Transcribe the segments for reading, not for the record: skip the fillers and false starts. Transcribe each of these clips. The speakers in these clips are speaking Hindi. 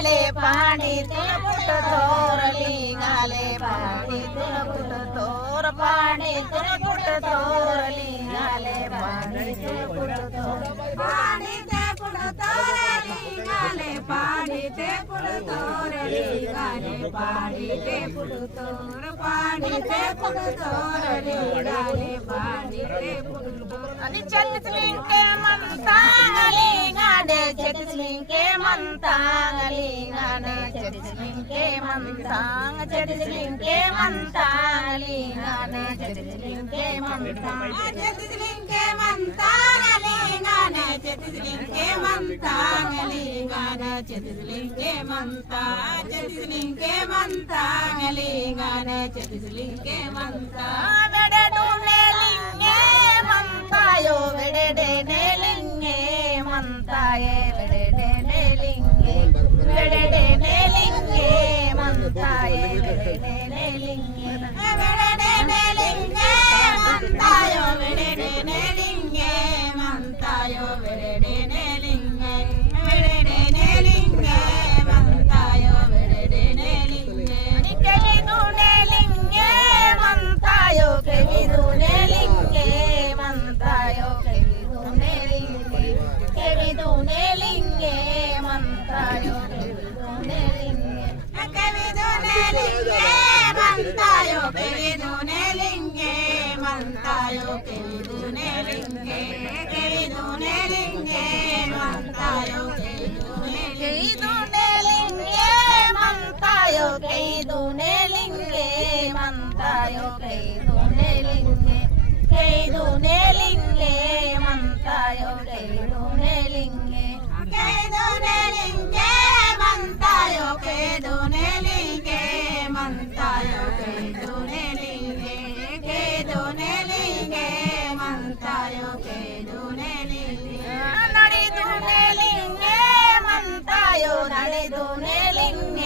लिंगाले पाणी तुलपुट थोर लिंगाले पाणी तुलपुट थोर पाणी तुलपुट थोर लिंगाले पाणी तुलपुट थोर पाणी ते पुढ तोर लिंगाले पाणी ते पुढ तोर लिंगाले पाणी ते पुढ तोर पाणी ते पुढ तोर लिंगाले पाणी ते पुढ तोर आणि चतलिंके मंतांगलिंगाने चतलिंके मंतांगलिंगाने चतलिंके मंतांग चतलिंके मंतांगलिंगाने चतलिंके मंतांग चतलिंके मंतांगलिंगाने चतलिंके मंतांगलिंगाने चतलिंके मंतांग चतलिंके मंतांगलिंगाने चतलिंके मंतांग वेडडुने लिंगे मंतायो वेडडे लिंगे मंताये वेडडे लिंगे वेडडे लिंगे मंताये वेडडे लिंगे वेडडे लिंगे मंतायो वेडडे लिंगे मंतायो वेडडे लिंगे वेडडे लिंगे मंतायो वेडडे लिंगे केविदुने लिंगे मंतायो केविदुने लिंगे मंतायो केविदुने लिंगे केविदुने लिंगे मंतायो केविदुने लिंगे केविदुने लिंगे मंतायो केविदुने लिंगे मंतायो केविदुने लिंगे केविदुने लिंगे मंतायो केविदुने केविदुने लिंगे मंतायो केविदुने लिंगे मंतायो केविदुने लिंगे केविदुने लिंगे मंतायो केविदुने लिंगे केविदुने लिंगे मंतायो केविदुने लिंगे मंतायो केविदुने लिंगे केविदुने लिंगे मंतायो केविदुने लिंगे नडिदुने लिंगे मंतायो नडिदुने लिंगे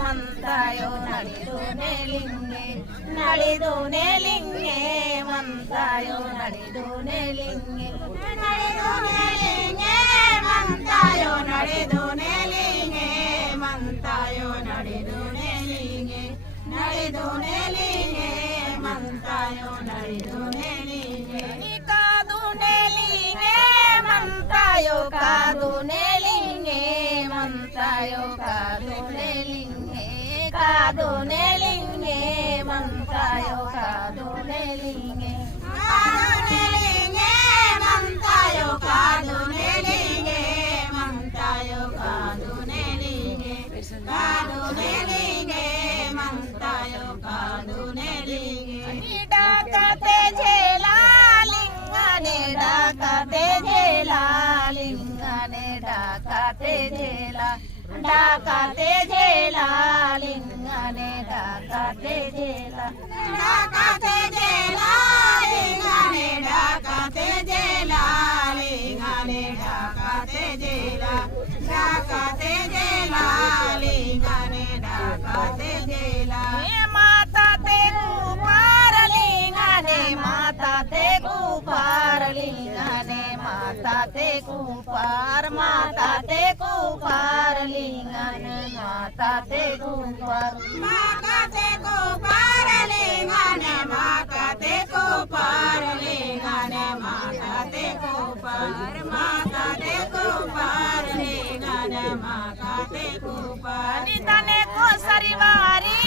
मंतायो नडिदुने लिंगे नडिदुने लिंगे मंतायो नडिदुने लिंगे नडिदुने लिंगे मंतायो नडिदुने लिंगे मंतायो नडिदुने लिंगे नडिदुने लिंगे मंतायो नडिदुने लिंगे कादुने लिंगे मंतायो कादुने लिंगे मंतायो कादुने लिंगे कादुने लिंगे मंतायो कादुने लिंगे कादुने लिंगे मंतायो कादुने लिंगे मंतायो कादुने लिंगे कादुने लिंगे मंतायो कादुने लिंगे डाकाते झेला लिंगाने डाकाते झेला लिंगाने डाकाते झेला डाकाते झेला लिंगाने डाकाते झेला डाकाते झेला लिंगाने डाकाते झेला लिंगाने डाकाते झेला डाकाते झेला लिंगाने डाकाते झेला माता ते कुपार लिंगाने माता ते कुपार लिंगाने माता ते कुपार माता ते कुपार लिंगाने माता ते कुपार माता ते कुपार लिंगाने माता ते कुपार लिंगाने माता ते कुपार माता ते कुपार लिंगाने माता ते कुपार धने को सरिवारी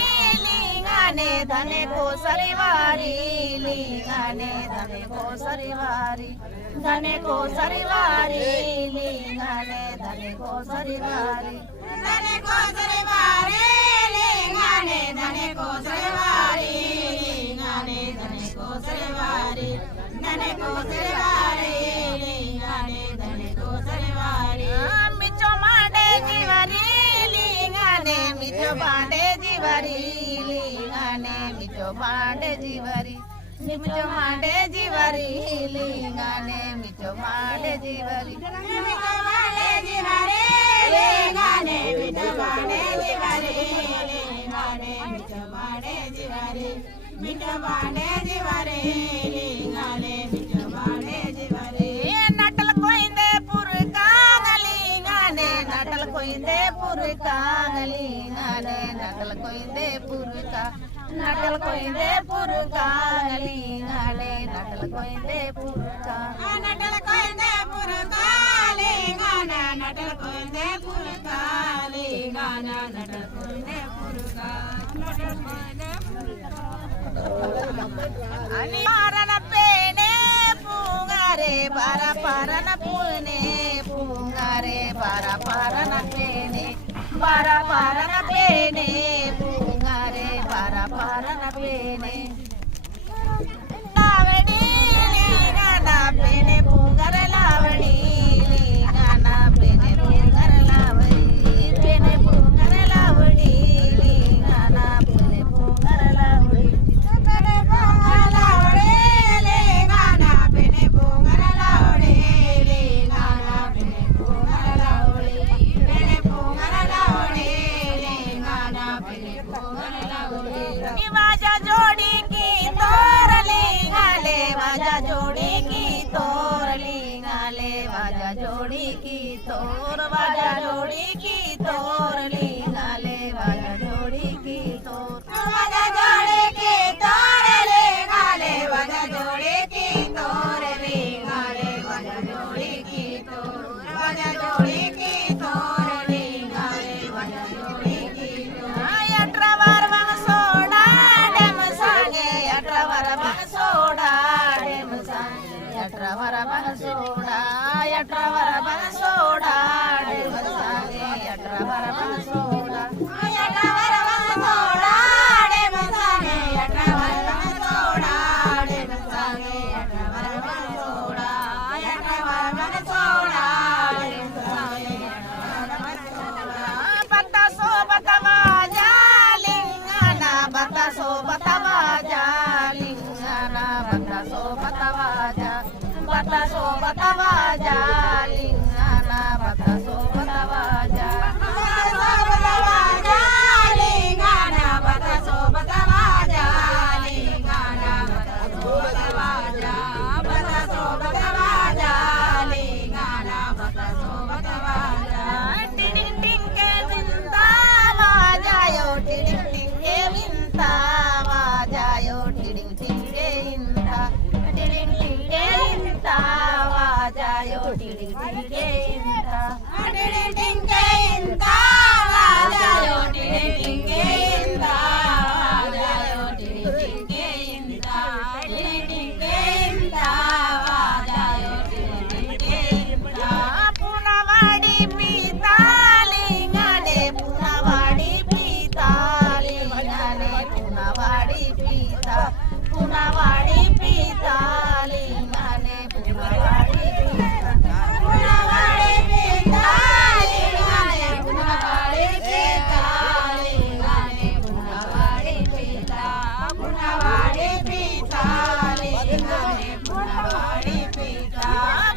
लिंगाने धने को सरिवारी लिंगाने धने को सरिवारी धने को सरिवारी लिंगाने धने को सरिवारी धने को सरिवारी लिंगाने धने को सरिवारी लिंगाने धने को सरिवारी धने को सरिवारी लिंगाने धने को सरिवारी मिचो माडे जीवारी लिंगाने मिचो बांडे जीवारी लिंगाने मिचो बांडे जीवारी मिचो माडे जीवारी लिंगाने मिचो माडे जीवारी मिचो माडे जीवारी लिंगाने मिचो माडे जीवारी लिंगाने मिचो माडे जीवारी मिचो माडे जीवारी लिंगाने मिचो माडे जीवारी नटल कोइंदे पुर कांगलिंगाने नटल कोइंदे పురుకా లింగానే నటల కొయిందే పురుకా నటల కొయిందే పురుకా లింగానే నటల కొయిందే పురుకా నటల కొయిందే పురుకా లింగాన నటల కొయిందే పురుకా లింగాన నటల కొయిందే పురుకా నటల కొయిందే అని పారన పేనే పూంగారే బార పారన పూనే పూంగారే బార పారన పేనే బార పారన పేనే పూంగారే బార పారన పేనే లావణి లీగానా పేనే పూంగర లావణి లీగానా పేనే పూంగర లావణి పేనే పూంగర లావణి లీగానా పేనే పూంగర లావణి वाजा जोड़ी की तोर लिंगाले वाजा जोड़ी की तोर लिंगाले वाजा जोड़ी की तोर वाजा जोड़ी की तोर लिंगाले वाजा जोड़ी की तोर वाजा जोड़ी की तोर लिंगाले वाजा जोड़ी की तोर लिंगाले वाजा जोड़ी की तोर वाजा जोड़ी की तोर लिंगाले वाजा जोड़ी की तोर अठरावर बन सोडा डेम सांगे अठरावर बन सोडा डेम सांगे अठरावर बन सोडा अठरावर बन सोडा डेम सांगे अठरावर बन सोडा अठरावर बन सोडा डेम सांगे अठरावर बन सोडा डेम सांगे अठरावर बन सोडा अठरावर बन सोडा डेम सांगे अठरावर बन सोडा बता सोबत वाजा लिंगाना बता सोबत वाजा लिंगाना बता सोबत वाजा बता सोबत वाजा लिंगाना बता सोबत वाजा लिंगाना बता सोबत वाजा लिंगाना बता सोबत वाजा बता सोबत वाजा लिंगाना बता सोबत वाजा टिडिंग टिंग के विंता वाजायो टिडिंग टिंग के विंता वाजायो टिडिंग टिंग के इंता टिडिंग टिंग के इंता वाजायो टिडिंग टिंग के इंता टिडिंग टिंग के इंता वाजायो टिडिंग टिंग के इंता वाजायो टिडिंग टिंग के इंता टिडिंग टिंग के इंता वाजायो टिडिंग टिंग के इंता पुनवाडी पीता लिंगाने पुनवाडी पीता लिंगाने पुनवाडी पीता पुनवाडी पीता लिंगाने पुनवाडी पीता पुनवाडी पीता लिंगाने पुनवाडी पीता लिंगाने पुनवाडी पीता पुनवाडी पीता लिंगाने पुनवाडी पीता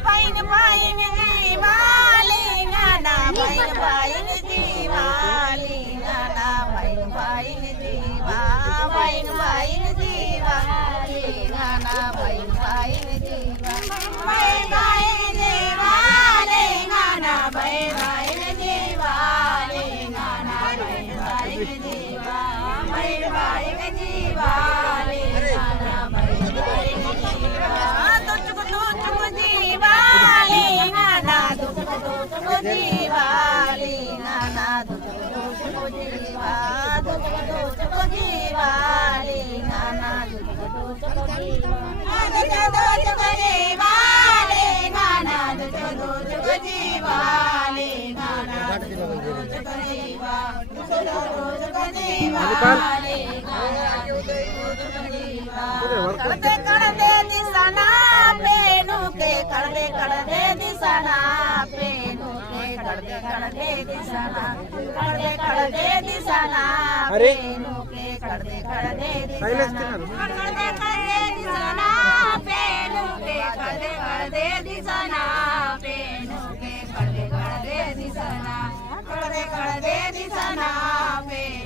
पाइन पाइन जीवा लिंगाना पाइन पाइन जीवा लिंगाना पाइन पाइन जीवा पाइन पाइन जीवा लिंगाना पाइन पाइन जीवा बाई बाई जीवा लिंगाना बाई बाई जीवा लिंगाना बाई बाई जीवा बाई बाई जीवा लिंगाना बाई बाई जीवा तुझको तुझको जीवा लिंगाना तुझको तुझको जीवा लिंगाना तुझको तुझको जीवा तुझको तुझको जीवा लिंगाना तुझको तुझको जीवा तुझको जीवा लिंगाना तुझको तुझको जीवा लिंगाना तुझको तुझको जीवा तुझको तुझको जीवा लिंगाना तुझको तुझको जीवा कड़दे कड़दे दिसना पेनु के कड़दे कड़दे दिसना पेनु के कड़दे कड़दे दिसना कड़दे कड़दे दिसना पेनु के कड़दे कड़दे दिसना कड़दे कड़दे दिसना पेनु के कड़दे कड़दे दिसना पेनु के कड़दे कड़दे दिसना कड़दे कड़दे दिसना पेनु